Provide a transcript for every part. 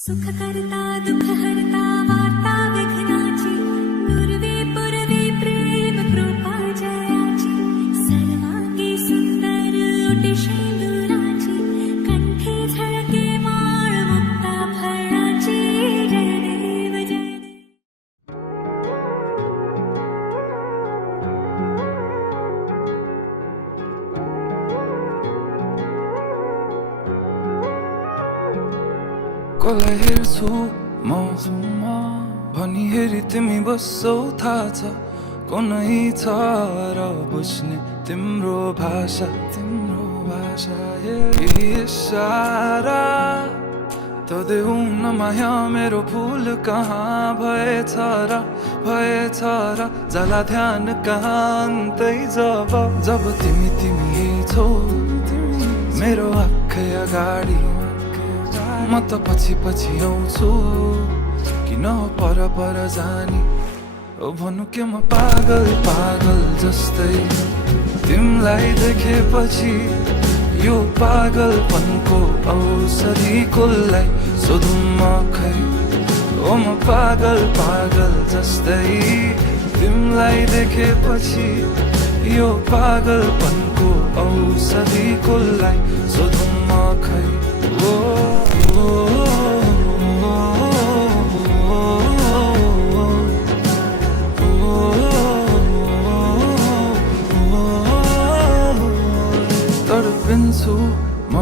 सुख करता दुख हरता वार्ता विघ्नाची पूर्वे पुरवी प्रेम कृपा जयाची सर्वांगी सुंदर ओटी शेंदुराची कंठी झळके माळ मुक्ता फळाची जय देव जय देव। कसलाई हेर्छु म भनी हेरी तिमी बस्छौ थाहा छ कुनै छ र बुझ्ने तिम्रो भाषा इशारा त देऊ न माया मेरो फुल कहाँ भएछ र जला ध्यान कहाँ अन्तै जब तिमी छौ मेरो आँखै अगाडि म त पछि आउँछु किन पर जानी ओ भन्नु के म पागल जस्तै तिमीलाई देखेपछि यो पागलपनको औषधि कसलाई सोधौँ म खै ओ म पागल जस्तै तिमीलाई देखेपछि यो पागलपनको औषधि कसलाई सोधौँ म खै ओ तडपिन्छु म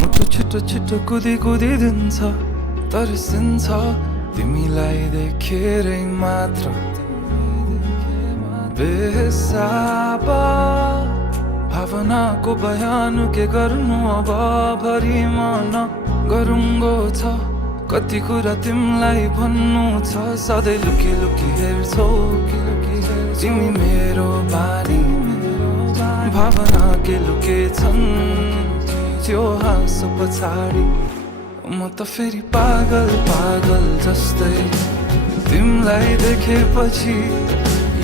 मुटु छिटो कुदी दिन्छ तर्सिन्छ तिमीलाई देखेरै मात्र बेहिसाब भावनाको बयान के गर्नु अब भरि मन गरुङ्गो छ कति कुरा तिमीलाई भन्नु छ सधैँ लुकी हेर्छौ तिमी मेरो बानी भावना के लुके छन् त्यो हाँसो पछाडि म त फेरि पागल जस्तै तिमीलाई देखेपछि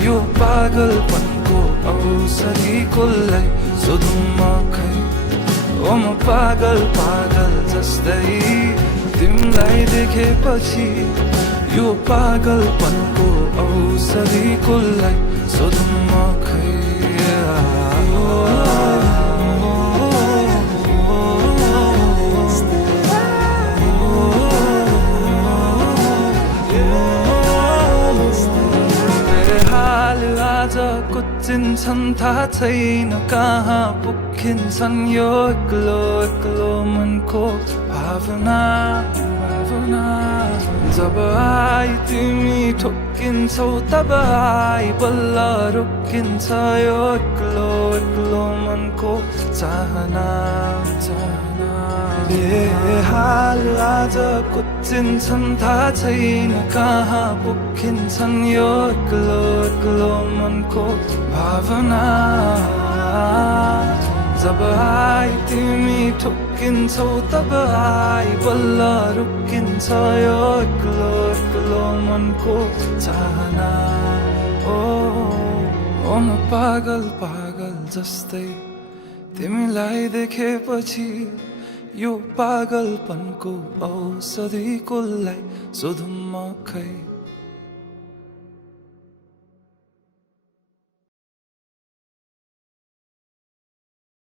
यो पागलपनको औषधि कसलाई सोधौँ म खै ओ म पागल जस्तै तिमीलाई देखेपछि यो पागलपनको औषधि कसलाई सोधौँ म खै आज कुचिन्छन् थाहा छैन कहाँ पुग्छन् यो एक्लो मनको भावना जब आई तिमी ठोक्किन्छौ तब आई बल्ल रोकिन्छ यो एक्लो मनको चाहना बेहाल आज कुचिन्छन् थाहा छैन कहाँ पुग्छन् यो एक्लो मनको भावना जब आई तिमी ठोक्किन्छौ तब आई बल्ल रोकिन्छ यो एक्लो मनको चाहना ओ म पागल जस्तै तिमीलाई देखेपछि यो पागलपनको औषधि कसलाई सोधौँ म खै